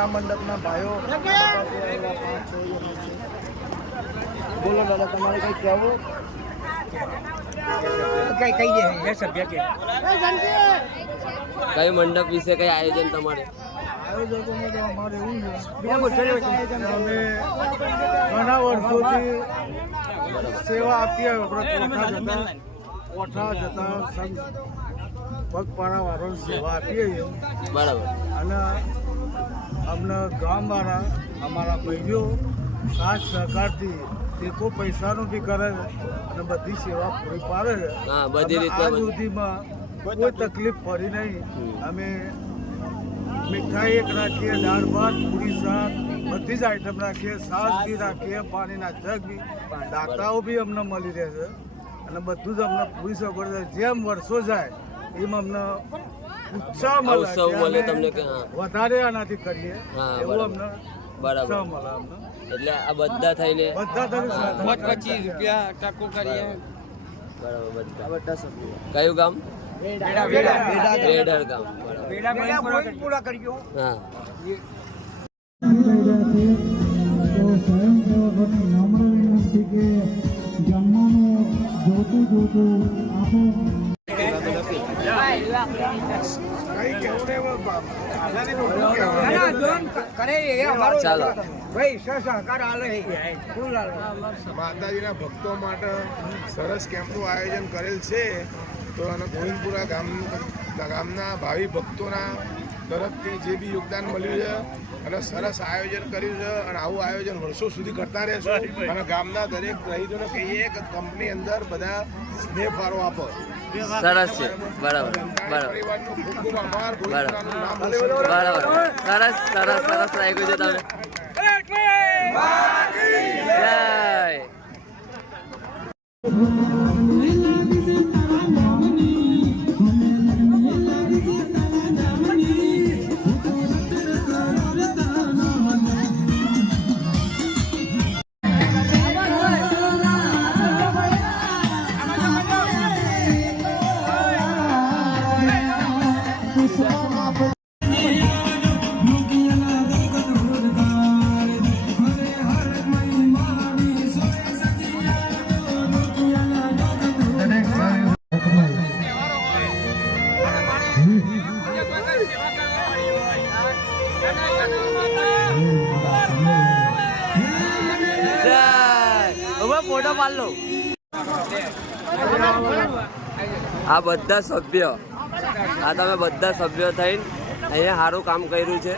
આ મંડપના ભાઈઓ બોલો દાદા, તમારે કંઈ કહેવું? કઈ મંડપ વિશે કઈ આયોજન તમારે? આયોજકોમાં તો અમારે એવું છે, અમે ઘણા વર્ષોથી સેવા આપીએ. આપણે કોઠા જતા સંઘ પગપાળા વાળો સેવા આપીએ છીએ. બરાબર. અને અમને ગામવાળા અમારા ભાઈઓ સાથ સહકારથી ટેકો પૈસાનું બી કરે છે અને બધી સેવા પૂરી પાડે છે. હા, બધી રીતે આજ સુધીમાં કોઈ તકલીફ પડી નહીં. અમે મીઠાઈ એક રાખીએ, દાળ ભાત, પૂરી શાક, બધી જ આઈટમ રાખીએ, છાશ બી રાખીએ, પાણીના જગ બી, દાતાઓ બી અમને મળી રહે છે અને બધું જ અમને પૂરી સગવડ છે. જેમ વર્ષો જાય એમ અમને ઉત્સાહ મળે તમને કે વધારે આનાથી કરીએ એવું અમને બરાબર મળે અમને. એટલે આ બધા થઈને ₹25 ટકો કરીએ. બરાબર. બધા કયું ગામ? રેડર ગામ. પૂરા કરજો. હા. માતાજીના ભક્તો માટે સરસ કેમ્પનું આયોજન કરેલ છે. તો અને ગોવિંદપુરા ગામના ભાવિ ભક્તોના તરફથી જે બી યોગદાન મળ્યું છે અને સરસ આયોજન કર્યું છે અને આવું આયોજન વર્ષો સુધી કરતા રહેશું અને ગામના દરેક રહીતોને કહીએ કે કંપની અંદર બધા સ્નેહ ફાળો આપો. સરસ છે. બરાબર બરાબર પરિવારનો ખૂબ ખૂબ આભાર. બરાબર સરસ સરસ સરસ લાગ્યું છે તમે. જય. ફોટો પાડ લો. આ બધા સભ્યો, આ તમે બધા સભ્યો થઈને અહીંયા સારું કામ કર્યું છે.